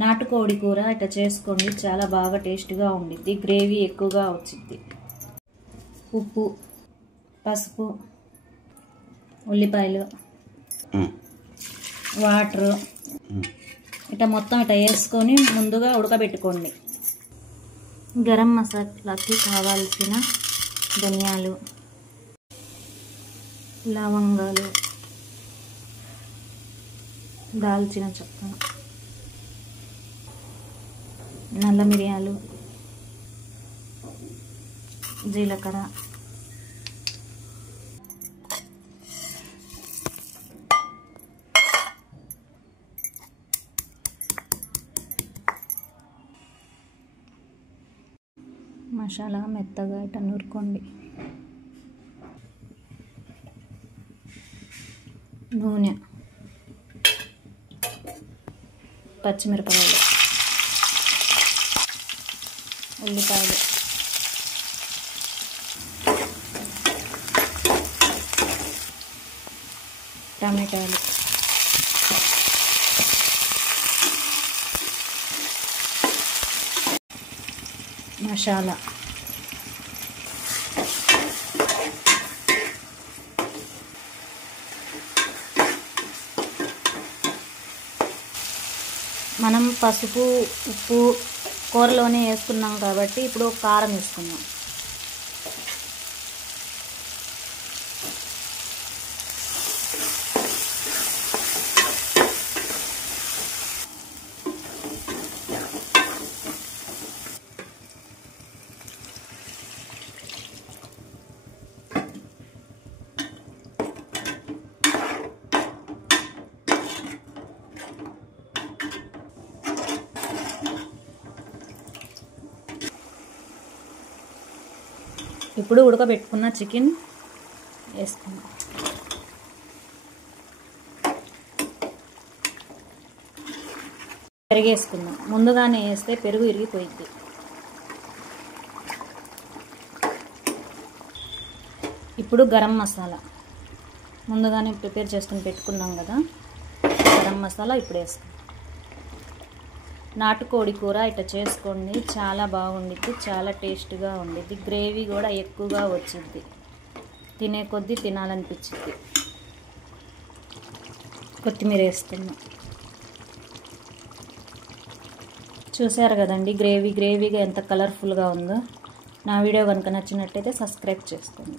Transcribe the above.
నాటుకోడి కూర ఇట్లా చేసుకోండి, చాలా బాగా టేస్ట్గా ఉండిద్ది, గ్రేవీ ఎక్కువగా వచ్చింది. ఉప్పు, పసుపు, ఉల్లిపాయలు, వాటరు ఇట్లా మొత్తం ఇట్లా వేసుకొని ముందుగా ఉడకబెట్టుకోండి. గరం మసాలాకి కావాల్సిన ధనియాలు, లవంగాలు, దాల్చిన చెక్క, నల్ల మిరియాలు, జీలకర్ర, మసాలా మెత్తగా ఇట్లా నూరుకోండి. నూనె, పచ్చిమిరపకాయలు, ఉల్లిపాయలు, టమాటాలు, మసాలా, మనం పసుపు ఉప్పు కూరలోనే వేసుకున్నాం కాబట్టి ఇప్పుడు కారం వేసుకుందాం. ఇప్పుడు ఉడకబెట్టుకున్న చికెన్ వేసుకుందాం. పెరుగు వేసుకుందాం. ముందుగానే వేస్తే పెరుగు ఇరిగిపోయింది. ఇప్పుడు గరం మసాలా ముందుగానే ప్రిపేర్ చేసుకుని పెట్టుకున్నాం కదా, గరం మసాలా ఇప్పుడు వేసుకుందాం. నాటుకోడి కూర ఇట్లా చేసుకోండి, చాలా బాగుండిద్ది, చాలా టేస్ట్గా ఉండిద్ది, గ్రేవీ కూడా ఎక్కువగా వచ్చింది, తినే కొద్దీ తినాలనిపించింది. కొత్తిమీర వేసుకుందాం. చూసారు కదండి గ్రేవీగా ఎంత కలర్ఫుల్గా ఉందో. నా వీడియో కనుక నచ్చినట్టయితే సబ్స్క్రైబ్ చేసుకోండి.